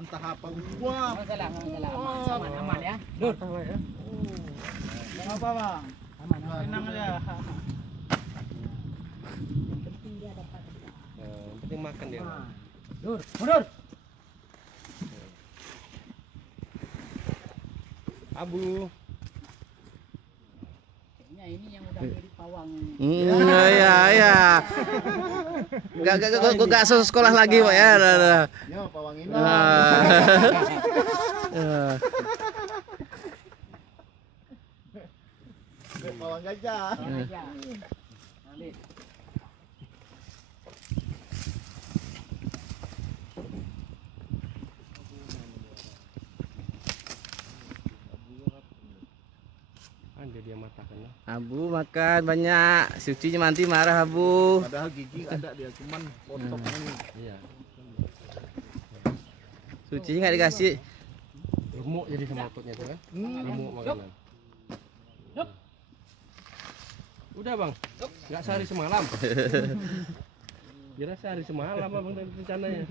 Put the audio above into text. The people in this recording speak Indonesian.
entah apa. Wah, Masalah, aman ya. Dur. nggak apa bang. Tenang aja. Yang penting makan dia. Dur, mundur. Abu. Kayaknya ini yang udah mirip pawang ini. Iya. Gak sekolah lagi Pak ya. Ya, pawang ini. Pawang gajah. Aja. Balik. Ada dia matakan. Abu makan banyak. Suci nanti marah Abu. Padahal gigi ada dia, cuman potong ini. Iya. Suci nggak dikasih. Remuk jadi sama ototnya tuh kan. Remuk makanan. Udah bang, nggak sehari semalam. Kira sehari semalam abang dari rencananya.